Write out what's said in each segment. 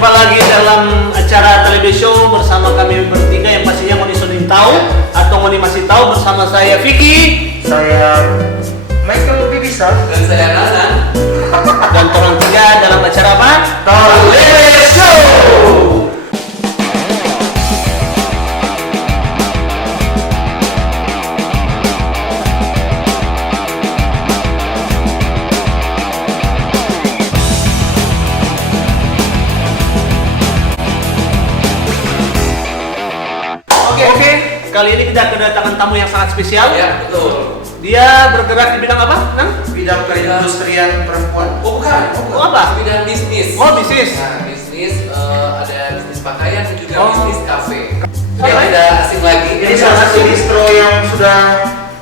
Jumpa lagi dalam acara televisi show bersama kami bertiga yang pastinya Moni sudah tahu atau Moni masih tahu, bersama saya Vicky, saya Michael Bibisa, dan saya Nanan. dan orang tiga dalam acara apa? Televisi Show. Oke, kali ini kita kedatangan tamu yang sangat spesial. Ya, betul. Dia bergerak di bidang apa? Nang? Bidang perindustrian perempuan. Oh, bukan. Oh, apa? Bidang bisnis. Oh, bisnis. Nah, bisnis ada bisnis pakaian dan juga Oh. bisnis kafe. Dia Apa? tidak asing lagi. Ini salah satu distro yang sudah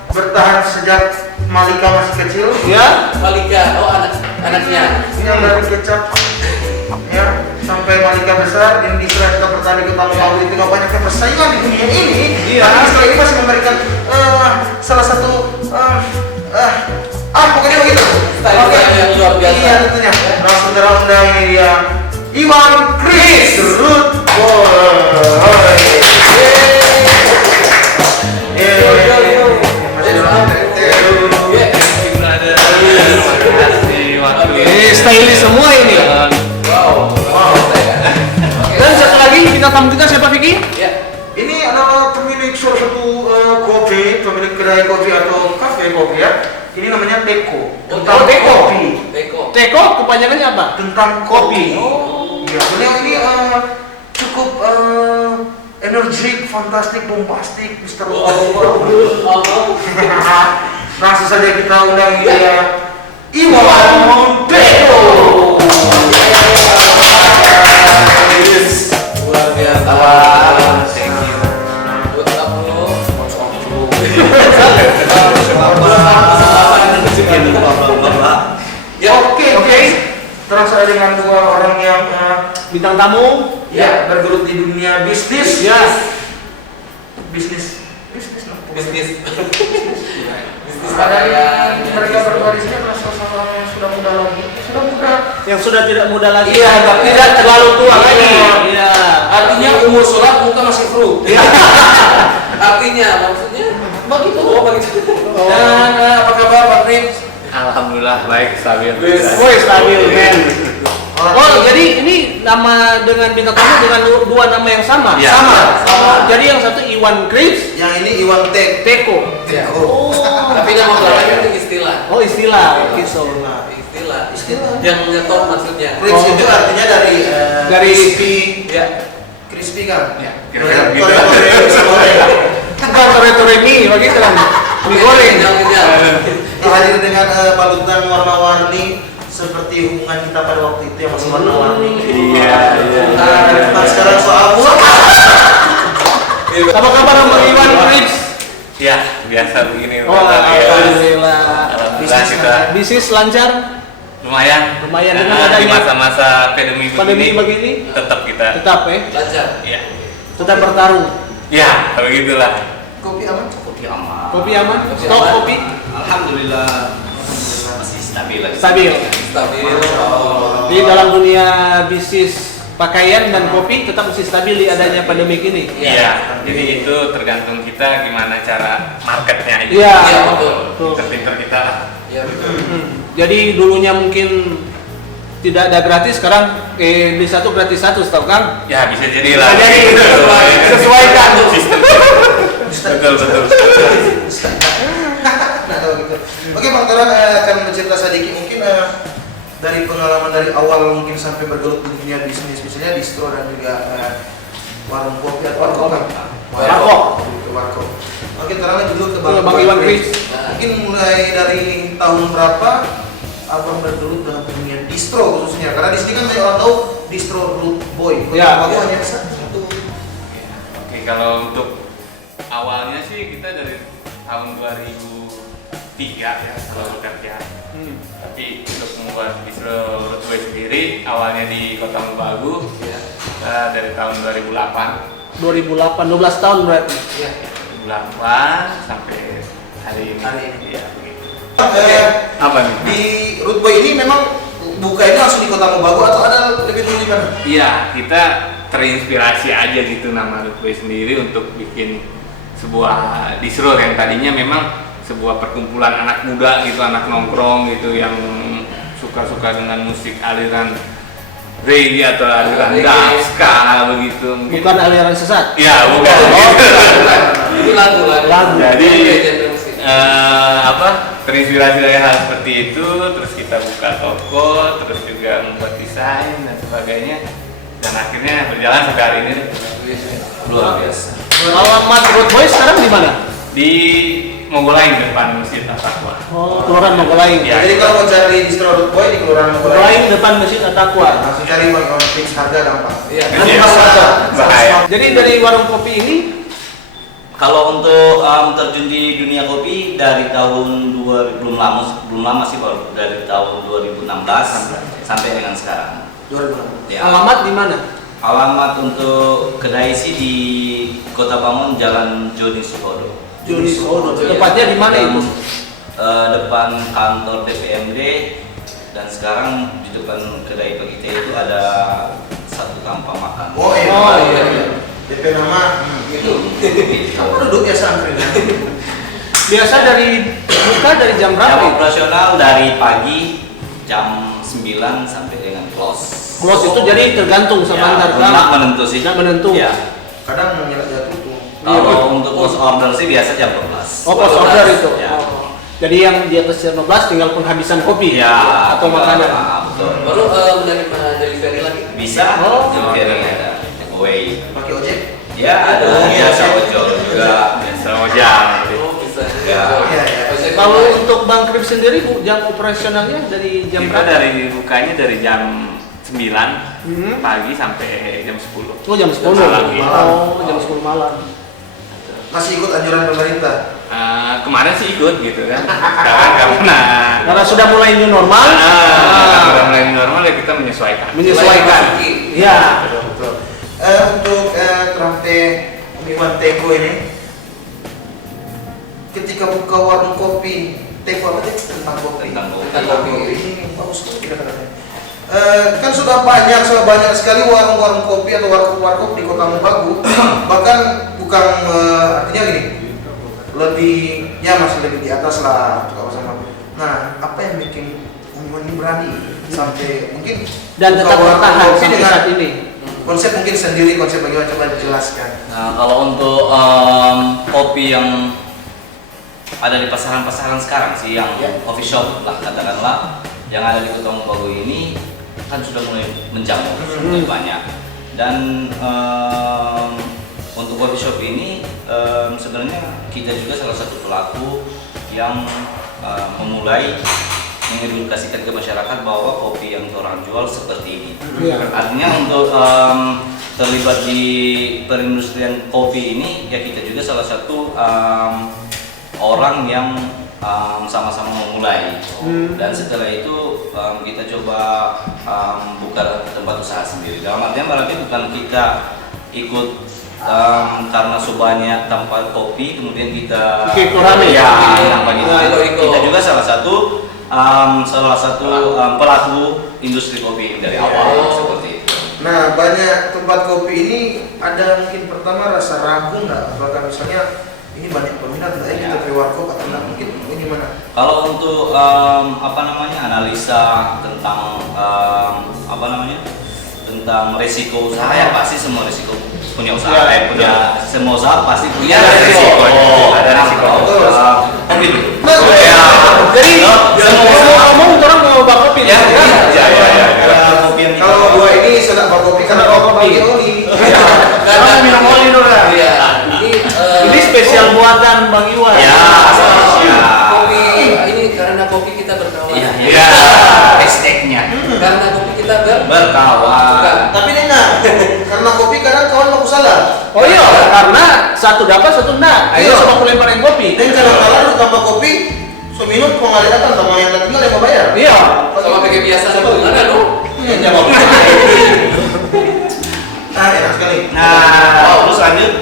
bertahan sejak Malika masih kecil. Ya. Malika. Oh, anaknya. Ini yang dari kecap, ya, sampai Malika besar. Ini distro yang kita bertahan di Kota Palu itu nggak banyak persaingan di dunia ini. Iya. Tapi distro ini masih memberikan salah satu pokoknya begitu. Style yang luar biasa. Iya, tentunya. Langsung undang dia Iwan Chris Root Boy. Stylish semua ini. Wow. Dan satu lagi kita tamu kita siapa, Vicky? Ya. Ini adalah pemilik salah satu kopi, pemilik kedai kopi atau kafe kopi ya. Ini namanya Teko. Tentang Teko. kopi. Teko. Teko kepanjangannya apa? Tentang kopi. Oh. Ya, beliau ini cukup energik, fantastik, bombastik, Mr. Langsung saja kita undang dia Iwan Teko. Luar biasa. Thank you. Buat kamu. Ya, oke. Terus saya dengan dua orang yang Bintang tamu. ya bergelut di dunia bisnis. Ya. Bisnis. Bisnis Ada pakaian. mereka berdua di sini adalah seseorang yang sudah muda lagi. Sudah muda. Yang sudah tidak muda lagi. Iya, tapi tidak terlalu tua lagi. Iya. Iya. Artinya umur sholat muka masih flu. Iya. Artinya maksudnya Begitu. oh begitu. Dan apa kabar Pak Prim? Alhamdulillah baik, stabil. Woi, stabil, men. Oh, jadi ini nama dengan bintang tamu dengan dua nama yang sama. Iya. Sama. Jadi yang satu Iwan Chris, Yang ini Iwan Teko. Ya. Oh. Tapi nama belakangnya itu istilah. Oh, istilah. Gitu. Istilah. Yang nyetor maksudnya. Chris itu artinya dari Dari crispy, Ya. crispy kan? Ya, kira-kira gitu. Bukan tore-tore mie, begitu kan. Mie goreng. Jangan. Dihadir dengan balutan warna-warni seperti hubungan kita pada waktu itu yang masih warna-warni. Iya. Nah, sekarang soal Apa kabar Bang Iwan Chris? Ya, biasa begini. Oh, alhamdulillah. Alhamdulillah kita Bisnis lancar. lumayan. Lumayan, Nah, dengan di adanya masa-masa pandemi begini, tetap kita. tetap Lancar. Ya. tetap bertarung. Ya, begitulah. kopi aman? Kopi aman. Kopi aman, Kopi stok aman. kopi Alhamdulillah masih stabil lagi. stabil. Stabil. Oh. Di dalam dunia bisnis pakaian dan kopi tetap masih stabil di adanya pandemi ini. Iya, jadi itu tergantung kita gimana cara marketnya aja. Iya, Iya, betul. betul. Pinter kita lah. Ya betul. Jadi dulunya mungkin tidak ada gratis, sekarang beli satu gratis satu, setahu Kang. Ya bisa jadi lah. Bisa jadi, Gitu. sesuaikan. Betul betul. Nah, kalau gitu. Oke, Bang Toran akan mencerita sedikit mungkin dari pengalaman dari awal mungkin sampai bergelut di dunia bisnis, misalnya distro dan juga warung kopi atau warkop kan? Warkop. Warkop. Oke, terangnya dulu ke Bang Iwan Chris. Mungkin mulai dari tahun berapa Abang bergelut dengan dunia distro khususnya? Karena di sini kan saya orang tahu distro Root Boy. Ya. Aku hanya satu. Oke, kalau untuk awalnya sih kita dari tahun 2003 ya selalu bekerja. Tapi untuk membuat distro Rootway sendiri awalnya di Kota Mobagu Ya. dari tahun 2008. 2008, 12 tahun berarti. Ya. 2008 sampai hari ini. Hari ini. Ya, begitu. Apa Apa nih? Di Root Boy ini memang buka ini langsung di Kota Mobagu atau ada lebih dulu di mana Iya, kita terinspirasi aja gitu nama Root Boy sendiri untuk bikin sebuah distro yang tadinya memang sebuah perkumpulan anak muda gitu, anak nongkrong gitu yang suka-suka dengan musik aliran reggae atau aliran dubska begitu. Mungkin. Bukan aliran sesat. Ya, bukan. Itu lagu. Jadi terinspirasi dari hal seperti itu, terus kita buka toko, terus juga membuat desain dan sebagainya, dan akhirnya berjalan sampai hari ini. Luar biasa. Alamat Root Boy sekarang di mana? Di Moggolaing depan Masjid At-Taqwa. Oh, Kelurahan Moggolaing. Ya. Jadi kalau mau cari distro Root Boy di Kelurahan Moggolaing Moggolaing, depan Masjid At-Taqwa. langsung cari on fix harga gampang. Iya. Nanti Iya. Mas baca. Bahaya. Jadi dari warung kopi ini Kalau untuk terjun di dunia kopi dari tahun belum lama sih, baru dari tahun 2016 sampai dengan sekarang. 2006. Ya. alamat di mana? Alamat untuk kedai sih di Kota Pamon, Jalan Joni Suhodo. Joni Sodo. Tepatnya di mana itu? Depan kantor DPMD, dan sekarang di depan kedai Pak kita itu ada satu kampak makan. Oh iya. Oh, iya. DP nama Gitu. Kamu duduk biasa antri. Biasa dari buka dari jam Jam berapa? itu? operasional dari pagi jam 9 sampai dengan close. Close itu jadi tergantung sama Ya, harga. nggak menentu sih. Nggak menentu. Ya. Kadang menyala jatuh tuh. Kalau untuk post order sih biasa jam 12. Oh, post order itu. Ya. Oh. Jadi yang di atas jam 12 tinggal penghabisan kopi Ya, atau makanan. Betul. Baru menerima delivery lagi. Bisa. Oh. Delivery ada. Takeaway. Pakai ojek? Ya, ada biasa ojol juga. Biasa ojang. Oh, bisa. Ya. Iya, iya. Ojek Kalau online. untuk Bang Krip sendiri Bu, jam operasionalnya dari jam Kita berapa? dari bukanya dari jam 9 Hmm. pagi sampai jam 10. Oh, jam 10. Malam, iya. Oh, jam 10 malam. Masih ikut anjuran pemerintah? Kemarin sih ikut gitu kan. Sekarang Karena sudah mulai new normal. karena udah mulai normal ya kita menyesuaikan. Menyesuaikan. Iya. Betul. Untuk Trampe Iwan Teko ini, ketika buka warung kopi, Teko apa sih? Tentang kopi. Tentang kopi. Tentang kopi. Ini bagus tuh kira-kira. Kan sudah banyak sekali warung-warung kopi atau warkop di Kota Mobagu. Bahkan bukan artinya gini, masih lebih di atas lah kalau sama. Nah, apa yang bikin Om ini berani sampai mungkin Dan buka tetap warung bertahan kopi sampai dengan saat ini. konsep mungkin sendiri, konsep bagaimana, coba dijelaskan. Nah, kalau untuk kopi yang ada di pasaran-pasaran sekarang sih, yang coffee shop lah katakanlah, yang ada di Kota Mobagu ini kan sudah mulai menjamur, mulai banyak. Dan untuk coffee shop ini sebenarnya kita juga salah satu pelaku yang memulai mengedukasikan ke masyarakat bahwa kopi yang orang jual seperti ini. Iya. Artinya untuk terlibat di perindustrian kopi ini, ya kita juga salah satu orang yang sama-sama memulai. Dan setelah itu kita coba buka tempat usaha sendiri. Dalam artian berarti bukan kita ikut karena sebanyak tempat kopi kemudian kita Ikut-ikutan ya, tanpa gitu. Ikut-ikut. Kita juga salah satu pelaku industri kopi dari awal seperti itu. Nah, banyak tempat kopi ini ada mungkin pertama rasa ragu nggak, apakah misalnya ini banyak peminat nggak ya kita Ya. ke warkop atau nggak, mungkin ini gimana? Kalau untuk analisa tentang tentang resiko usaha, ya pasti semua resiko punya usaha, Ya, punya semua usaha pasti punya Ya, resiko. ada resiko. Gitu. Jadi semua ngomong orang mau bak kopi. ya, kan? kopi yang Kalau dua ini sedang bak kopi karena Sedang bak kopi kopi. oli. Karena minum oli dulu. Iya. Ini spesial buatan Bang Iwan. Ya, spesial. Kopi ini karena kopi kita berkawan. Iya, iya. Hashtagnya Karena kopi kita berkawan. Tapi Nena, karena kopi kadang kawan mau salah. Oh iya, karena satu dapat satu enggak. Ayo Iya. coba kulemparin kopi. Dan kalau kalah lu tambah kopi, seminut pengalir datang sama yang tinggal yang mau bayar. Iya. Sama pakai biasa itu ada loh. Jawab. Ah, enak sekali. Nah, terus lanjut.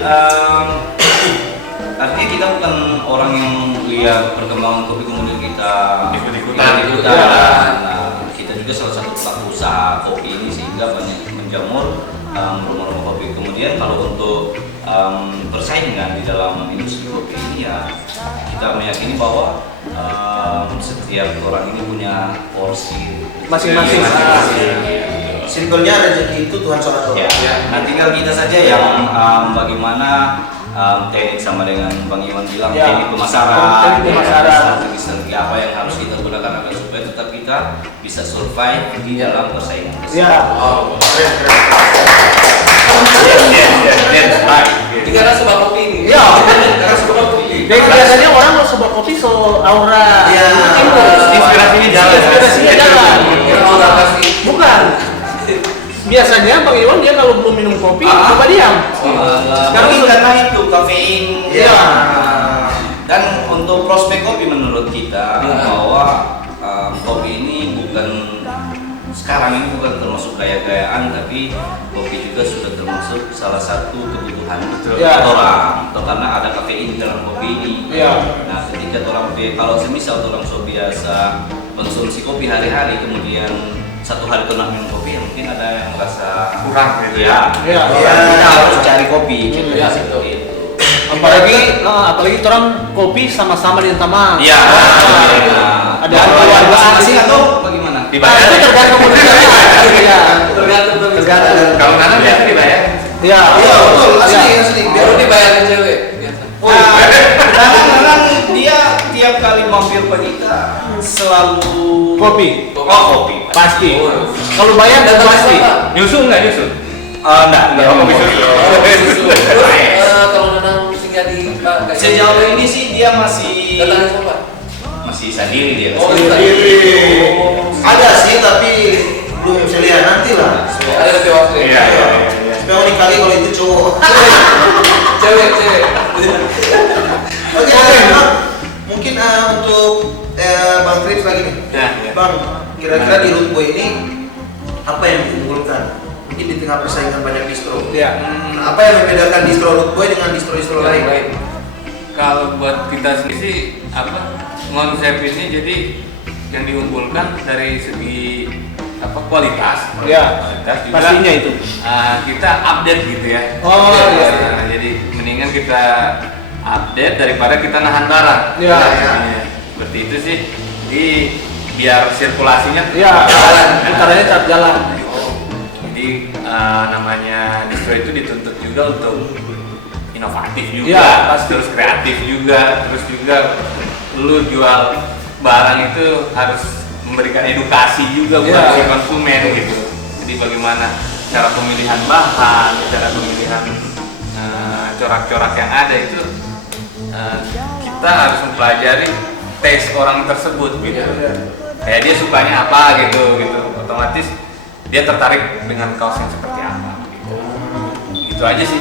Artinya kita bukan orang yang lihat perkembangan kopi kemudian kita Ikut-ikutan. ikut-ikutan. Nah, kita juga salah satu pelaku usaha kopi ini sehingga banyak menjamur rumah-rumah kopi. Kemudian kalau untuk persaingan di dalam industri kopi ini ya kita meyakini bahwa setiap orang ini punya porsi Masing-masing. Simpelnya rezeki itu Tuhan soal ya. Nah tinggal kita saja yang bagaimana teknik sama dengan Bang Iwan bilang Ya. teknik pemasaran, Teknik pemasaran. strategi apa yang harus kita gunakan agar supaya tetap kita bisa survive di dalam persaingan. Ya. Oh, keren, keren. Karena sebab kopi ini. Iya. Karena sebab kopi. Dan biasanya orang kalau sebab kopi so aura Iya. Inspirasinya jalan. Inspirasinya jalan. Orang kasih. Bukan. Biasanya Bang Iwan dia kalau belum minum kopi coba diam. Sekarang karena itu kafein. Iya. Dan untuk prospek kopi menurut kita bahwa kopi ini sekarang ini bukan termasuk gaya-gayaan, tapi kopi juga sudah termasuk salah satu kebutuhan Ya. orang. Atau karena ada kafein di dalam kopi ini. Ya. Nah, ketika orang kalau semisal orang so biasa konsumsi kopi hari-hari, kemudian satu hari kena minum kopi, ya mungkin ada yang merasa Kurang gitu ya. Ya. Kita harus cari kopi. Gitu. Ya, Seperti itu. Apalagi orang kopi sama-sama di teman. Iya. Ada Bayar keluarga masing-masing atau bagaimana? Dibayar. Itu tergantung negara. Iya. Tergantung. Kalau nanam biasa dibayar. Iya. Iya, betul. Asli, Iya. asli. Baru dibayarin cewek. Biasa. Kadang-kadang dia tiap kali mampir ke kita selalu Kopi. Oh, kopi. Pasti. Oh. Kalau bayar dan Datang pasti. siapa? Nyusul nggak nyusul? Enggak. Oh, kopi susu. Terus kalau Nanang tinggal di Sejauh ini sih dia masih datangnya siapa? sendiri dia. Oh, Ada sih, tapi belum bisa lihat nanti lah. ada lebih waktu. Iya. Supaya mau nikah kalau itu cowok. Cewek. Oke, Bang. Mungkin untuk Bang Krips lagi nih. Ya. Bang, kira-kira di Root Boy ini apa yang diunggulkan? Mungkin di tengah persaingan banyak distro. Iya. Nah, apa yang membedakan distro Root Boy dengan distro-distro lain? Baik. Kalau buat kita sendiri sih konsep ini jadi yang diunggulkan dari segi kualitas. Iya. Kualitas juga. Pastinya itu. Kita update gitu ya. Oh, iya. Nah, jadi mendingan kita update daripada kita nahan barang. Iya. Nah, seperti itu sih. Jadi biar sirkulasinya Iya. jalan. Putarannya tetap jalan. Jadi namanya distro itu dituntut juga untuk inovatif juga, Iya, pasti. terus kreatif juga, terus juga lu jual barang itu harus memberikan edukasi juga buat Iya. si konsumen gitu. Jadi bagaimana cara pemilihan bahan, cara pemilihan corak-corak yang ada itu kita harus mempelajari taste orang tersebut gitu. Kayak dia sukanya apa gitu, otomatis dia tertarik dengan kaos yang seperti apa gitu. Gitu aja sih.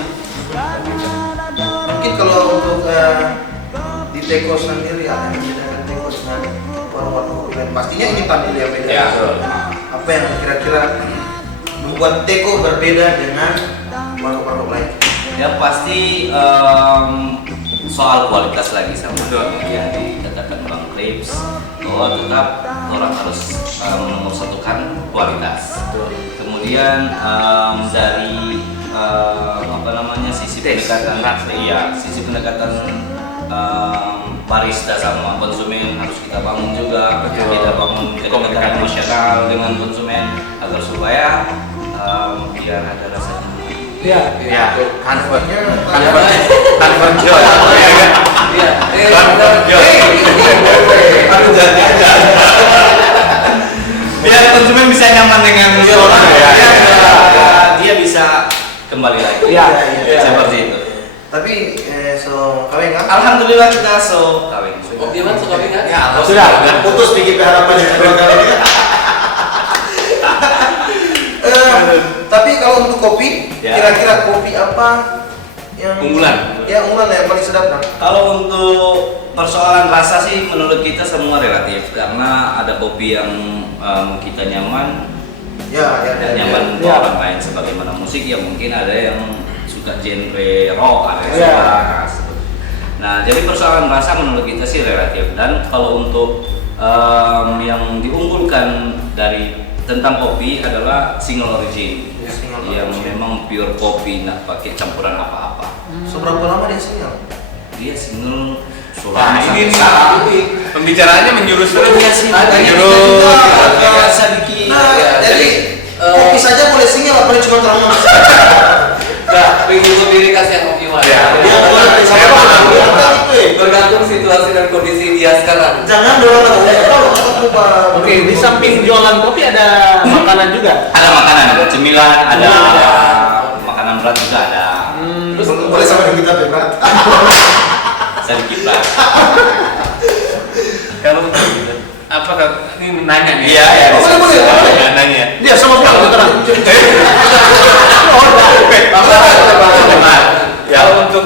Mungkin kalau untuk di Teko sendiri apa yang membedakan Teko dengan warung-warung kopi lain? Pastinya ini tampil yang beda. Ya. Apa yang kira-kira membuat Teko berbeda dengan warung-warung lain? Ya pasti soal kualitas lagi sama Betul. yang dikatakan Bang Krips, bahwa tetap orang harus menomorsatukan kualitas. Kemudian dari sisi pendekatan, sisi pendekatan barista sama konsumen harus kita bangun juga. Kita bangun kedekatan emosional dengan konsumen agar supaya biar ada rasa nyaman. Iya. Ya, convert Iya. joy. Iya. Convert joy. Biar konsumen bisa nyaman dengan orang, dia bisa kembali lagi. Iya. Seperti itu. Tapi so kawin kan? Alhamdulillah kita so kawin. Oh, dia mah suka kan? Ya, Allah. Sudah. Putus sedikit harapan yang kedua kali. Tapi kalau untuk kopi, Ya. kira-kira kopi apa yang Unggulan. Ya, unggulan yang paling sedap kan? Kalau untuk persoalan rasa sih menurut kita semua relatif, karena ada kopi yang kita nyaman Ya, dan nyaman untuk orang lain, sebagaimana musik ya mungkin ada yang suka genre rock, ada yang suka keras. Nah, jadi persoalan rasa menurut kita sih relatif. Dan kalau untuk yang diunggulkan dari tentang kopi adalah single origin. Single memang pure kopi, nggak pakai campuran apa-apa. Seberapa lama dia single? Dia single Nah, ini sekarang. pembicaraannya menjurus terus. Iya sih, Menjurus. sedikit. Nah, jadi kopi saja boleh single, apalagi cuma terlalu Enggak, pengen diri kasih yang optimal. Ya. Saya Bergantung situasi dan kondisi dia sekarang. jangan dorong aku lupa. Oke, di samping jualan kopi ada makanan juga. Ada makanan, ada cemilan, ada makanan berat juga ada. Terus boleh sama dengan kita berat. Sedikit lah. Kalau apa kan ini nanya nih. Iya, iya. Boleh. Nanya. Dia sama pulang sekarang. Kalau untuk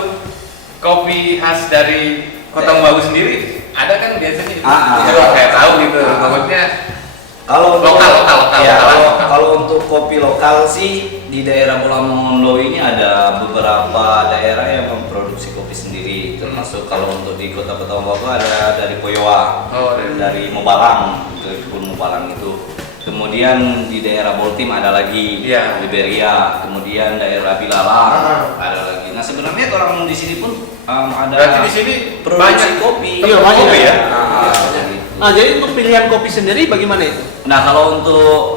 kopi khas dari Kota Bagus sendiri ada kan biasanya kayak tahu gitu maksudnya Kalau lokal. Ya, kalau untuk kopi lokal sih di daerah Pulau Mondo ini ada beberapa daerah yang memproduksi kopi sendiri. Termasuk kalau untuk di Kota Bagus ada dari Poyoa, dari Mobalang, ke kebun Mobalang itu. Kemudian di daerah Boltim ada lagi, Liberia. Kemudian daerah Bilalang ada lagi. Nah sebenarnya orang di sini pun ada. Berarti di sini produksi banyak kopi. Iya, banyak kopi ya. Nah, jadi untuk pilihan kopi sendiri bagaimana itu? Nah kalau untuk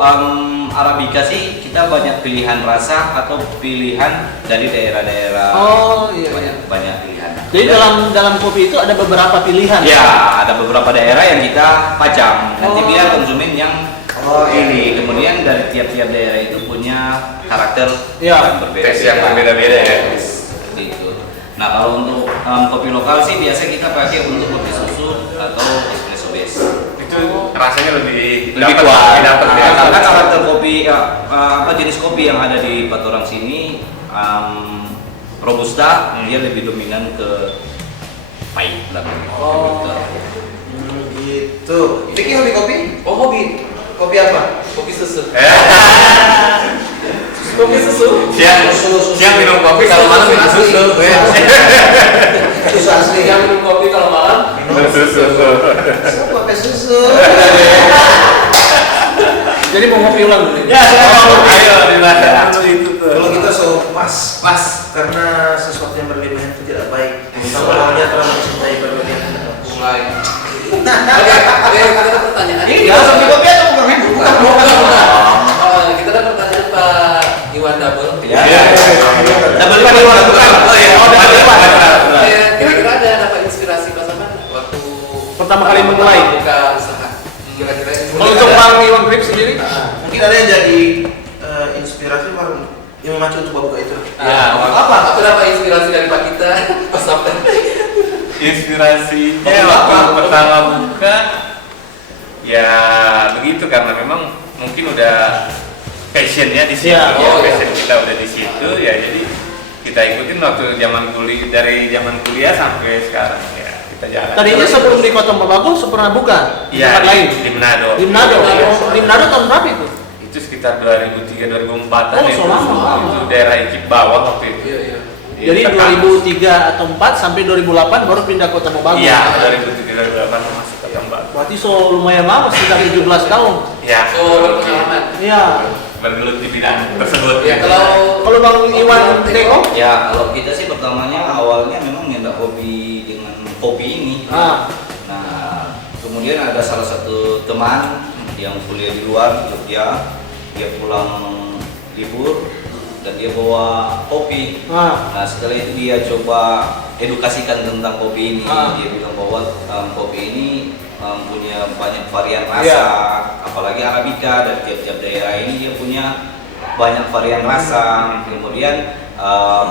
Arabica sih kita banyak pilihan rasa atau pilihan dari daerah-daerah. Oh, iya. Banyak pilihan. Jadi dalam kopi itu ada beberapa pilihan. Ya ada beberapa daerah yang kita pajang. Nanti biar konsumen yang ini. Kemudian dari tiap-tiap daerah itu punya karakter yang berbeda. Tes yang berbeda-beda ya. Seperti itu. Nah kalau untuk kopi lokal sih biasa kita pakai untuk kopi susu atau espresso base. Itu rasanya lebih Kuat. dapat ya. Karena karakter kopi jenis kopi yang ada di Patorang sini robusta dia lebih dominan ke pahit lah. Gitu. Vicky hobi kopi? Oh, hobi. Kopi apa? Kopi susu. Kopi susu. Siang minum kopi kalau malam minum susu. Susu asli. Yang minum kopi kalau malam. Susu. Siapa pakai susu? Jadi mau ngopi ulang dulu. Ya, ayo dimakan itu tuh. Kalau kita so pas, karena sesuatu yang berlebihan itu tidak baik. Sama lawannya terlalu mencintai berlebihan. Mulai. Oke, kita ada pertanyaan. Ini kita sampai kopi atau bukan? Bukan. Kita ada pertanyaan Pak Iwan Double. Kira-kira ada dapat inspirasi Pak Saman waktu Pertama kali memulai. buka usaha. Kira-kira Kalau untuk Bang Iwan Grip sendiri? Mungkin ada yang jadi inspirasi baru yang memacu untuk buka itu. Ya, apa? Aku dapat inspirasi dari Pak kita pas sampai. Inspirasinya waktu pertama buka ya begitu karena memang mungkin udah passionnya di situ, passion kita udah di situ ya jadi kita ikutin waktu dari zaman kuliah sampai sekarang ya kita jalan. Tadinya sebelum di Kota Bagus pernah buka di tempat lain. Di Manado. Di Manado tahun berapa itu? Itu sekitar 2003-2004an Oh, itu. so lama. Itu daerah Ikip bawah waktu itu. Iya. Jadi 2003 atau 4 sampai 2008 baru pindah Kota Bagus. Iya, 2003-2008 masuk ke Tembak. Berarti lumayan lama, sekitar 17 tahun. Ya. Oh, berpengalaman. Iya. Bergelut di bidang tersebut. Ya, kalau Bang Iwan Teko? Ya kalau kita sih pertamanya awalnya memang nyendak hobi dengan kopi ini. Nah kemudian ada salah satu teman yang kuliah di luar Jogja, dia pulang libur dan dia bawa kopi. Nah setelah itu dia coba edukasikan tentang kopi ini. Dia bilang bahwa kopi ini punya banyak varian rasa, apalagi Arabica dari tiap-tiap daerah ini dia punya banyak varian rasa. Kemudian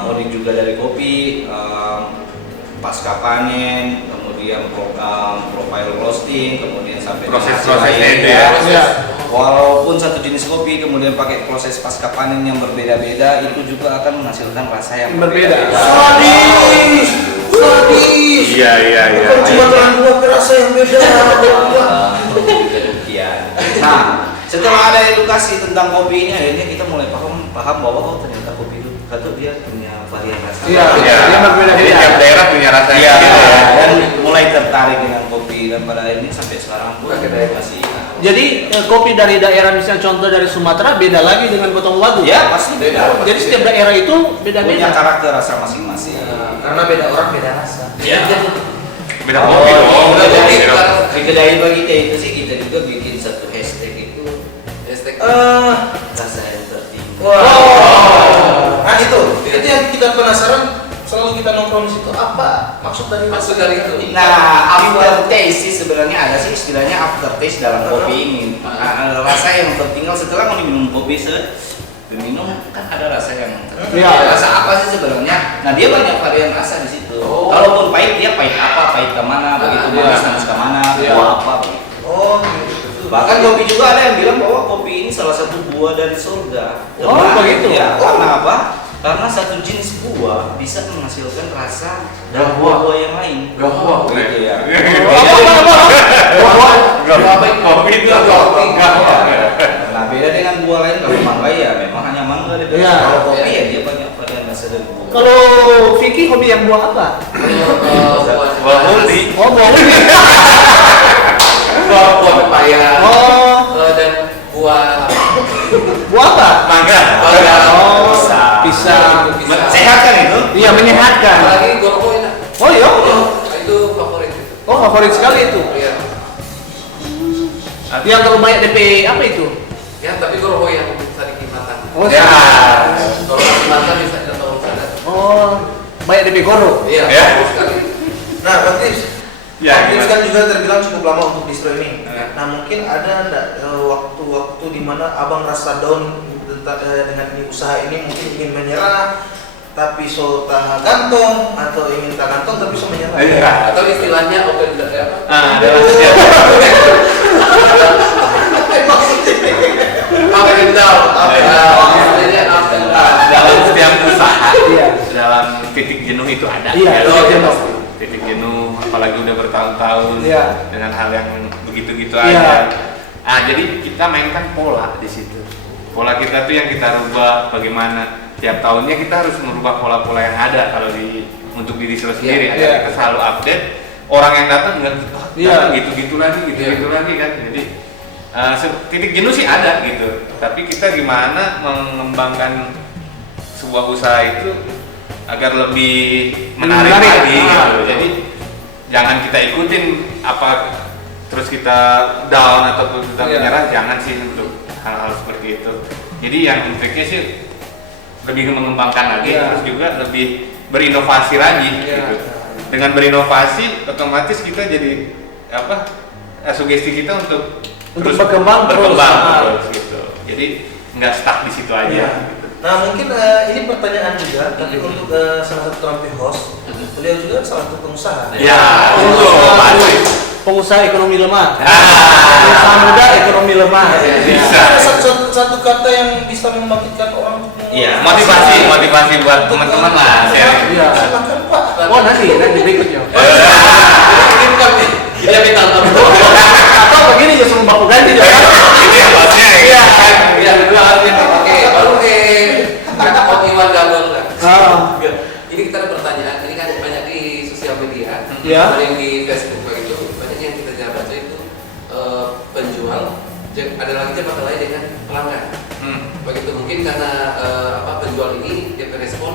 modif juga dari kopi, pasca panen, kemudian profile roasting, kemudian sampai proses-prosesnya itu ya. Walaupun satu jenis kopi kemudian pakai proses pasca panen yang berbeda-beda, itu juga akan menghasilkan rasa yang berbeda. Sadis. Iya. Bukan cuma terang dua rasa yang beda. Nah, setelah ada edukasi tentang kopi ini, akhirnya kita mulai paham bahwa ternyata kopi itu dia punya varian rasa. Iya. Dia berbeda-beda. Jadi tiap daerah punya rasa Iya, yang beda ya. dan mulai tertarik dengan kopi dan pada akhirnya sampai sekarang pun masih Jadi kopi dari daerah misalnya contoh dari Sumatera beda lagi dengan Kota Wagu. Ya pasti beda. Jadi setiap daerah itu punya beda-beda. karakter rasa masing-masing. Karena beda orang beda rasa. Ya. Beda kopi dong. Udah kopi. Di kedai bagi kayak itu sih kita juga bikin satu hashtag itu Hashtag. rasa yang tertinggi. Wow. Nah itu yang kita penasaran. Selalu kita nongkrong di situ apa maksud dari itu? Nah, after taste sih sebenarnya ada sih istilahnya after taste dalam kopi ini. Rasa yang tertinggal setelah mau minum kopi diminum kan ada rasa yang tertinggal. Iya. Rasa apa sih sebenarnya? Nah, dia banyak varian rasa di situ. Kalaupun pahit dia pahit apa, pahit kemana, begitu manis kemana, buah apa begitu. Oh gitu. Bahkan kopi juga ada yang bilang bahwa kopi ini salah satu buah dari surga. Oh, begitu? Ya, karena apa? Karena satu jenis buah bisa menghasilkan rasa dari buah-buah yang lain. Buah-buah. Gitu ya. Apa itu? Kopi itu Kopi. Nah, beda dengan buah lain. Kalau mangga ya memang hanya mangga deh. Iya. Kalau kopi ya dia banyak varian rasa dari buah. Kalau Vicky hobi yang buah apa? Buah multi. Oh, buah ubi. Buah pepaya. Oh, Dan buah buah apa? Mangga. Oh, Pisang. pisang. Sehat kan itu? Iya, menyehatkan. apalagi goroko enak. Oh iya. Itu favorit itu. Oh, favorit sekali itu. Iya. Yang kalau banyak DP apa itu? Ya, tapi goroko yang sedikit matang. Oh, Ya. Kalau masih matang bisa kita tahu sana. Oh, banyak DP goro. Iya, Ya. bagus sekali. Nah, Pak Tris, Ya, Pak Tris gimana? kan juga terbilang cukup lama untuk distro ini. Ya. Nah, mungkin ada nggak waktu-waktu di mana abang rasa down dengan ini usaha ini, mungkin ingin menyerah, tapi so tak gantung, atau ingin tak gantung tapi so menyerah. Iya. Atau istilahnya open apa? Ada setiap Up and down, up and down. Istilahnya up and down. dalam setiap usaha, Iya. dalam titik jenuh itu ada. Iya, Ya, titik jenuh. titik jenuh, apalagi udah bertahun-tahun Iya. dengan hal yang begitu-gitu Iya. aja. Ah, jadi kita mainkan pola di situ. Pola kita tuh yang kita rubah bagaimana. Tiap tahunnya kita harus merubah pola-pola yang ada kalau untuk diri sendiri. Iya, Agar iya. kita selalu update. Orang yang datang nggak Iya. gitu-gitu lagi, gitu-gitu Iya. lagi kan. Jadi titik jenuh sih ada gitu. Tapi kita gimana mengembangkan sebuah usaha itu agar lebih menarik Menarik. lagi gitu. Jadi jangan kita ikutin apa terus kita down ataupun kita Iya. menyerah, jangan sih untuk hal-hal seperti itu. Jadi yang intinya sih lebih mengembangkan lagi, Iya. terus juga lebih berinovasi lagi Iya. gitu. Dengan berinovasi otomatis kita jadi apa? Sugesti kita untuk Untuk berkembang terus. terus gitu. Jadi nggak stuck di situ aja. Iya. Gitu. Nah, mungkin ini pertanyaan juga, tapi untuk salah satu terampil host, beliau juga salah satu pengusaha. Ya, Pengusaha- pasti. Pengusaha ekonomi lemah. Ah. Pengusaha muda ekonomi lemah. Bisa. Ada satu kata yang bisa membangkitkan orang untuk Iya. Motivasi buat teman-teman lah. sharing. Iya. Silakan Pak. Oh, nanti berikutnya. Ini bukan nih. Dia minta tamu. Atau begini ya semua baku ganti juga. Ini ya bosnya. Iya. Iya, dua artinya. Oke, baru kata Om Iwan Gabung lah. Ah. Ini kita ada pertanyaan. Ini kan banyak di sosial media. Iya. Ada yang di Facebook begitu. Banyak yang kita jarang baca itu penjual. Ada lagi jabatan lain dengan pelanggan. Begitu mungkin karena penjual ini dia respon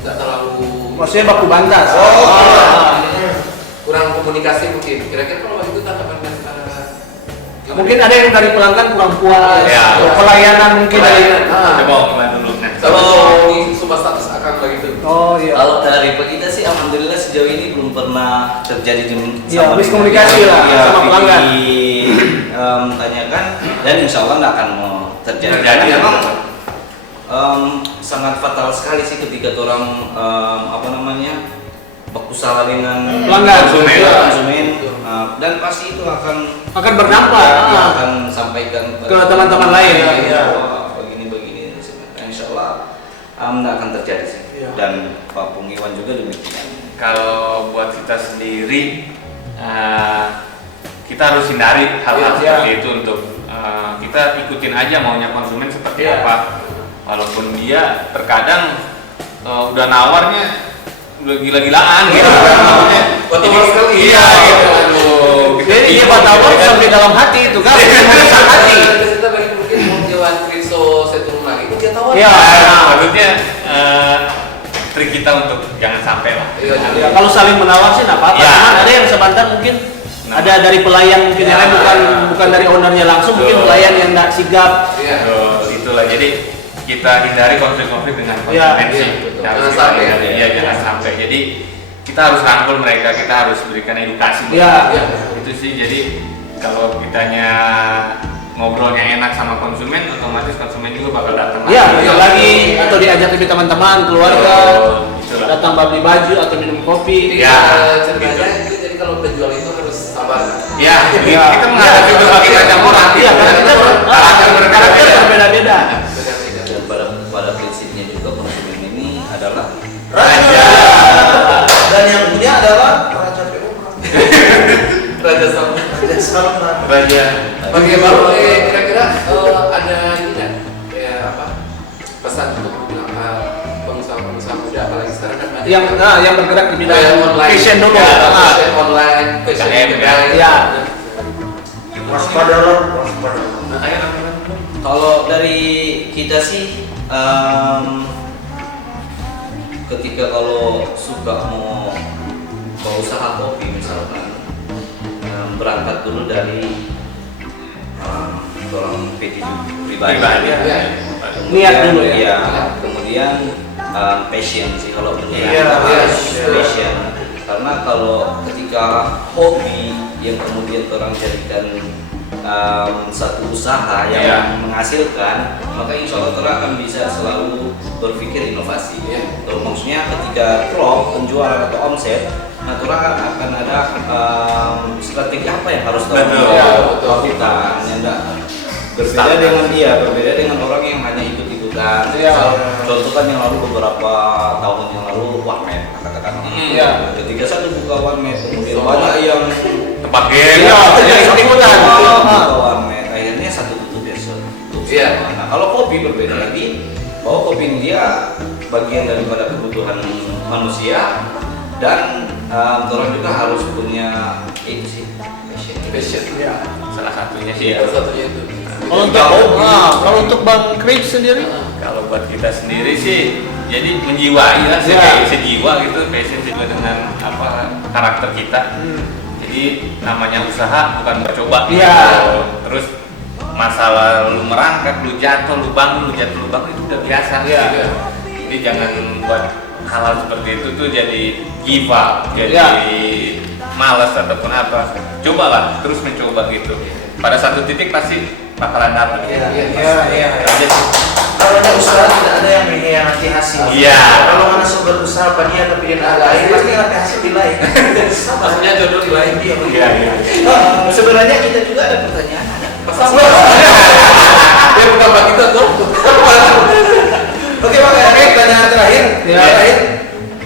nggak terlalu. Maksudnya baku bantas. Oh. Kurang komunikasi mungkin. Kira-kira kalau begitu tanggapan gimana? Mungkin ada yang dari pelanggan kurang puas. Iya. Pelayanan mungkin dari. Pelayanan. Coba gimana dulu. Nah, Sama di sumpah status akang begitu. Oh iya. Kalau dari kita sih alhamdulillah sejauh ini belum pernah terjadi Iya, miskomunikasi lah sama pelanggan. Tanyakan dan insya Allah nggak akan mau terjadi. Terjadi, ya. Memang sangat fatal sekali sih ketika orang baku salah dengan Pelanggan. konsumen, dan pasti itu akan Berdampak. akan sampaikan Ke teman-teman lain. Iya. Begini. Insya Allah nggak akan terjadi sih. Iya. Dan Pak Pung Iwan juga demikian. kalau buat kita sendiri kita harus hindari hal-hal Iya. seperti itu untuk kita ikutin aja maunya konsumen seperti Iya. apa. Walaupun dia terkadang udah nawarnya udah gila-gilaan gitu. Maksudnya, Betul sekali. Iya gitu. Aduh, kita Jadi dia batawar sampai dalam hati itu kan, merusak hati. Kita bagi mungkin mau jalan Kriso seturun lagi, itu dia tawar. Iya. Maksudnya trik kita untuk jangan sampai lah. Iya, Ya, kalau saling menawar sih nggak apa-apa. Ya. Cuman ada yang sebentar mungkin ada dari pelayan mungkin yang bukan dari ownernya langsung, mungkin Betul. pelayan yang nggak sigap. Iya. Itulah jadi kita hindari konflik-konflik dengan Iya, konsumen sih. iya, betul. Harus Jangan kita sampai. hindari. Iya, jangan sampai. Jadi kita harus rangkul mereka, kita harus berikan edukasi. Iya. Iya. Itu sih. Jadi kalau kitanya ngobrolnya enak sama konsumen, otomatis konsumen juga bakal datang Iya, lagi. lagi atau diajak ke teman-teman, keluarga, Itulah. datang beli baju atau minum kopi. Jadi Iya. ceritanya itu jadi kalau penjual itu harus sabar. Ya, Iya. kita menghadapi berbagai macam orang. Iya, karena kita karakter berbeda-beda. berbeda-beda. Beda-beda. Dan pada prinsipnya juga konsumen ini adalah Raja. Dan yang punya adalah Raja PO. Raja sama. Raja Salman. Raja. Bagi baru kira-kira ada ini nggak kayak apa pesan untuk pengusaha-pengusaha muda apalagi sekarang kan banyak Yang bergerak di bidang kayak online, fashion dulu. ya, Ah. fashion online, fashion KM, kedai. ya. Waspada loh, waspada. Nah, ayo teman-teman. kalau dari kita sih ketika kalau suka mau usaha kopi misalkan berangkat dulu dari seorang PT pribadi. Pribadi. Ya. Niat dulu ya. Iya, kemudian passion sih kalau menurut Iya, kita harus iya. passion. Karena kalau ketika hobi yang kemudian orang jadikan satu usaha yang Iya. menghasilkan, maka insya Allah orang akan bisa selalu berpikir inovasi. Iya. Tuh, maksudnya ketika drop penjualan atau omset, nah orang akan ada strategi apa yang harus Betul. Iya, betul. lakukan. Ya, enggak. Berbeda Standar. dengan dia, berbeda dengan orang yang hanya ikut-ikutan. Iya. Contoh kan yang lalu beberapa tahun yang lalu warnet katakan. Iya. Ketika satu buka warnet, kemudian Semua. banyak yang Tempat game. Iya, yang ikut-ikutan. buka warnet, akhirnya satu tutup ya tutup. Iya. Nah kalau kopi berbeda lagi, bahwa kopi ini dia bagian daripada kebutuhan manusia dan orang juga harus punya itu sih Fashion. Iya. Salah satunya sih. Salah satunya itu. Kalau untuk Bang Krip sendiri, Kalau buat kita sendiri sih, jadi menjiwai lah, Iya. sejiwa gitu, passion juga dengan apa karakter kita. Jadi namanya usaha bukan buat coba. Iya. Gitu. Terus masalah lu merangkak, lu jatuh, lu bangun itu udah biasa. Iya. Iya. Jadi jangan buat hal seperti itu tuh jadi give up, jadi Iya. malas ataupun apa. Cobalah, terus mencoba gitu. Pada satu titik pasti bakalan dapet. Iya, iya. Iya. Aja sih. Kalau ada usaha tidak ada yang mengkhianati hasil. Iya. Kalau mana sudah berusaha apa dia tapi dia tidak lain, pasti nanti hasil di lain. Maksudnya jodoh di lain dia. Iya, iya. sebenarnya kita juga ada pertanyaan Dia bukan bagi kita tuh. Oke Bang, pertanyaan terakhir. Ya. Terakhir.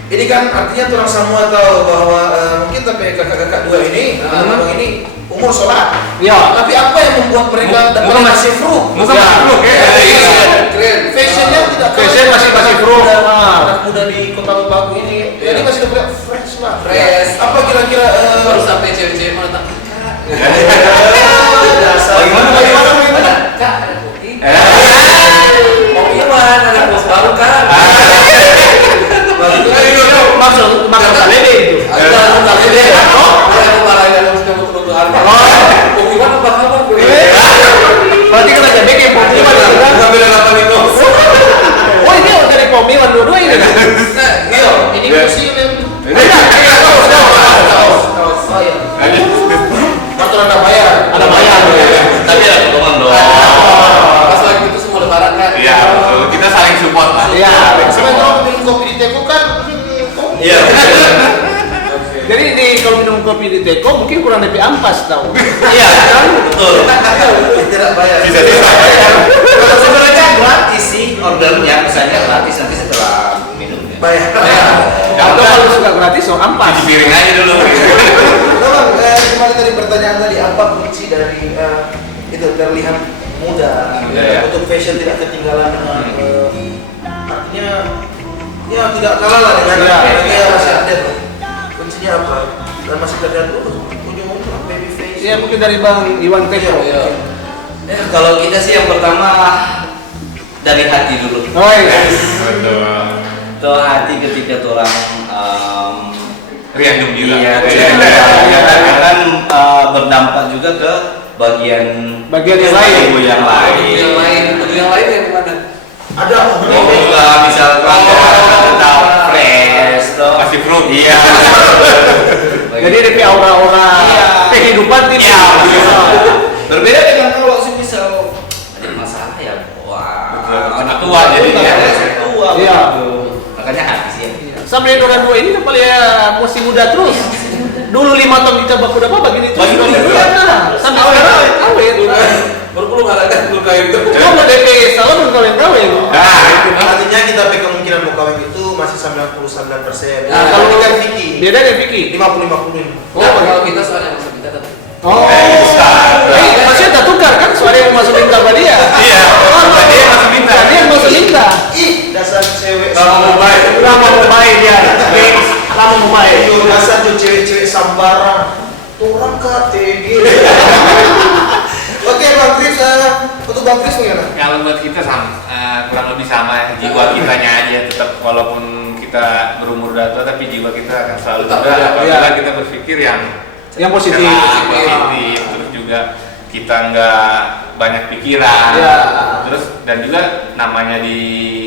Ini kan artinya orang semua tahu bahwa mungkin tapi kakak-kakak dua ini, abang ini umur sholat. ya. Tapi apa yang membuat mereka dapat masih fru? Muka masih fru, ya. Keren. Fashionnya tidak Fashion masih fru. Anak muda di kota Bagu ini, Iya. ini masih dapat fresh lah. Fresh. Apa kira-kira? Baru sampai cewek-cewek mau datang. Bagaimana? Kak, ada kopi. Mau Iwan, ada bos baru kan? Maksud lede itu. Ada tentang ini. Ada kemarin ada yang sudah kebutuhan. Mau Iwan apa kabar? Berarti kan ada BK Pomiwan itu kan? Nggak beda apa nih bos? Oh ini dari Pomiwan dua-dua ini kan? Nah, Gio, ini museum yang Oh iya. Motor ada bayar. Ada bayar. tapi ada potongan dong. pas lagi itu semua lebaran kan? Iya, betul. Kita saling support lah. Iya. Sebenarnya minum kopi di Teko kan. Iya. Jadi kalau minum kopi di Teko mungkin kurang lebih ampas tahu. Iya, betul. Tidak bayar. Bisa. Sebenarnya gratis sih ordernya, misalnya gratis nanti setelah minumnya. Bayar. Kalau suka gratis so ampas. Cuci piring aja dulu. Bang, kembali tadi pertanyaan tadi, apa kunci dari itu terlihat muda, Muda, ya. untuk fashion tidak ketinggalan dengan artinya ya tidak kalah lah dengan Iya. dia masih update. Kuncinya apa? Dan masih terlihat ujung-ujung baby face. Ya mungkin dari Bang Iwan Teko. Iya. Ya, kalau kita sih yang pertama dari hati dulu. Oh iya. Betul. Tuh hati ketika tuh orang Rian gembira. iya, kan berdampak juga ke bagian Bagian yang lain. tubuh yang lain. Yang lain yang mana? Ada Ini juga misalkan tentang fresh tuh. Masih fruit. Iya. Jadi DP aura-aura kehidupan tidak. Iya, berbeda dengan kalau misal ada masalah ya, wah, Betul, anak tua jadinya. tua, Iya. begitu. Makanya hati sih. Sampai orang dua ini paling ya masih muda terus. Dulu 5 tahun kita baku apa begini terus. Begini terus. Iya, sampai sekarang awet. Belum ada belum kayak itu. Coba DP salah belum kawin. artinya kita pakai kemungkinan mau kawin itu masih 99%. Nah, Kalau kita Vicky Beda deh Vicky. 50-50. Nah, kalau kita soalnya masuk kita tadi. Oh. Masih ada tukar kan soalnya yang masuk minta sama dia. Iya. Tadi yang masuk minta. Dia yang masuk minta. Ih, dasar cewek. Lama membaik dia. Lama membaik. Yo, dasar tuh cewek-cewek sambaran. Orang KTG. Oke, Bang Kris, untuk Bang Kris bagaimana? Kalau buat kita sama, kurang lebih sama ya. Jiwa kitanya aja tetap walaupun kita berumur udah tua tapi jiwa kita akan selalu Tetap muda muda, apabila iya. kita berpikir yang Yang positif. positif. Terus juga kita nggak banyak pikiran. Iya. Terus dan juga namanya di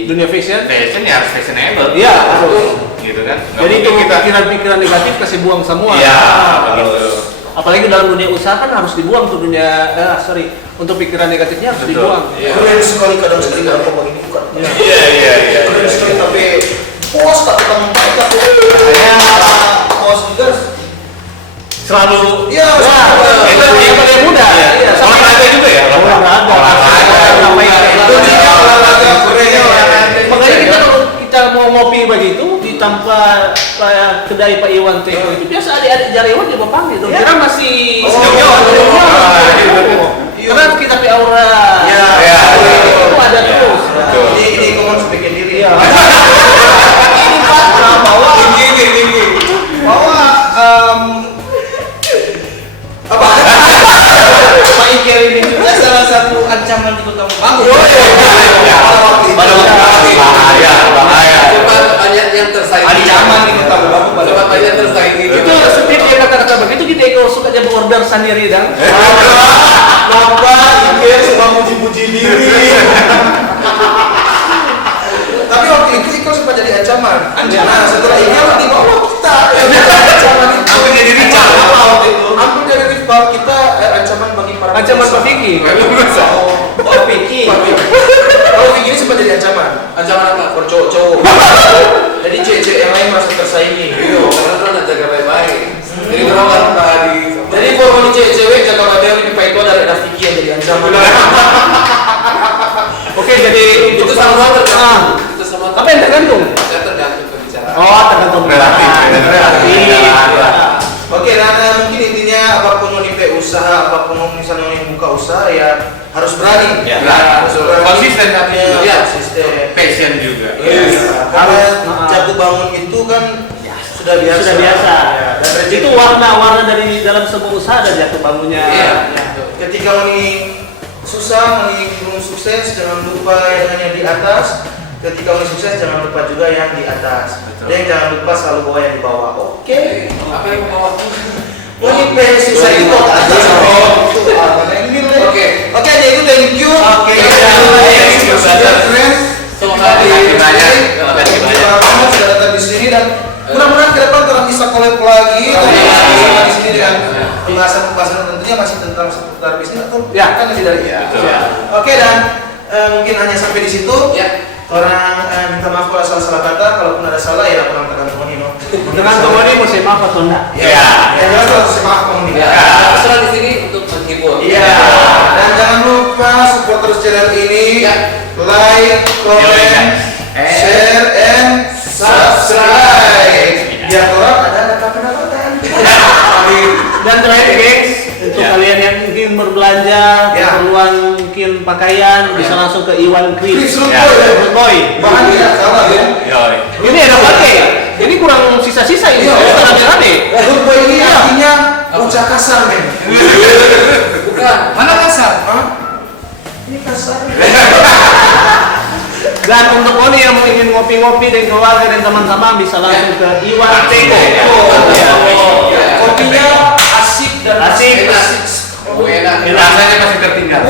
Dunia fashion. fashion ya harus fashionable. Iya, harus. Gitu kan. Nggak Jadi itu mungkin kita pikiran-pikiran negatif kasih buang semua. Iya, Harus. begitu. Apalagi dalam dunia usaha kan harus dibuang tuh untuk pikiran negatifnya harus Betul. dibuang. Iya. Keren sekali kadang sekali kalau kau begini bukan. Iya. Keren sekali tapi bos tak ketemu tapi bos juga. Selalu Iya, Itu yang paling muda. Iya, sama olahraga juga ya. olahraga. olahraga kerennya olahraga. Makanya kita kalau kita mau ngopi begitu di tempat kayak kedai Pak Iwan Teko itu biasa adik-adik Jariwan dia panggil tuh. Kira masih karena kita pi aura. Iya. Itu ada terus. Ini kau harus bikin diri. Iya. Ini Pak, bahwa bahwa apa? Pak Iker ini juga salah satu ancaman di kota Bangku. Pada waktu bahaya. Coba banyak yang tersaingi. Ancaman di kota Bangku. Coba banyak tersaingi. Itu setiap dia kata-kata begitu kita kalau suka aja order sendiri dan. Bapak Iker suka muji-muji diri. Tapi waktu itu Iker sempat jadi ancaman. Nah, setelah Iker di bawah kita. Ancaman itu. Hampir jadi rival. Hampir jadi rival kita ancaman bagi para Ancaman Pak Vicky. Oh, Vicky. Kalau Vicky ini sempat jadi ancaman. Ancaman apa? For cowok-cowok. Jadi cewek-cewek yang lain merasa tersaingi. Iya, karena tuh nak jaga baik-baik. Jadi berapa tadi? Jadi kalau ini cewek-cewek jaga badan lebih baik itu ada Vicky yang jadi ancaman. Oke, jadi Itu sama tergantung. Itu sama. Apa yang tergantung? Saya tergantung pembicaraan. Oh, tergantung Relatif. Oke, nah mungkin intinya apapun mau dipe usaha, apapun mau misalnya mau buka usaha ya harus berani. Ya. Harus berani. Konsisten tapi juga. Iya, konsisten. Passion juga. Karena jatuh bangun itu kan sudah biasa. Sudah biasa. Ya, dan rezeki. Itu warna-warna dari dalam sebuah usaha ada jatuh bangunnya. Iya. Ketika mau susah, mau belum sukses, jangan lupa yang hanya di atas. Ketika mau sukses, jangan lupa juga yang di atas. Betul. Dan jangan lupa selalu bawa yang di bawah. Oke. Apa yang mau? Mau dipe susah itu ke atas. Oke. Oke, jadi itu thank you. Oke. Sudah keren. Terima kasih banyak. Terima kasih banyak sudah datang di sini dan mudah-mudahan ke depan kita bisa collab lagi. Bersama di sini dengan pembahasan tentunya masih tentang seputar bisnis atau Ya. kan lebih dari itu. Betul. Oke, dan mungkin hanya sampai di situ. Ya. Orang minta maaf kalau salah kata, kalaupun ada salah ya kurang tergantung Nino. Dengan kemarin mau saya maaf atau enggak? Ya, jangan terus maaf Nino. Ya. Terserah di sini untuk menghibur. Iya, dan jangan lupa support terus channel ini, Ya. like, comment, share, and subscribe. Biar orang ada pendapatan. Dan terakhir guys, untuk kalian yang ingin berbelanja, Ya. keperluan mungkin pakaian, bisa langsung ke Iwan Chris Chris. Ruko Ya. ya. Boy. Bahan tidak salah ya. Yoi. Ini ada pakai. Ini kurang sisa-sisa ini. Iya. Saya rame-rame. Ruko ini artinya bocah kasar men. Bukan. Mana kasar? Hah? Ini kasar. Dan untuk Oni yang ingin ngopi-ngopi dengan keluarga dan teman-teman bisa langsung ke Iwan Teko. Kopinya asik dan Asik. Enak. Rasanya masih tertinggal.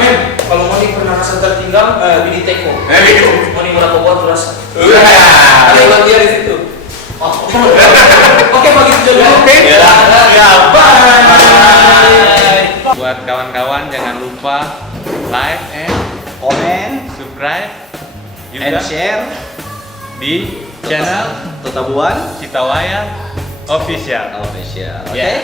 Men, kalau Moni pernah rasa tertinggal, bini Teko. Moni berapa buat rasa? Ada ulang dia di situ. Oke, begitu dulu. Oke. Ya, Bye. Buat kawan-kawan jangan lupa like and Komen subscribe and juga share di channel Totabuan Citawaya Official. Official. Oke. Ya.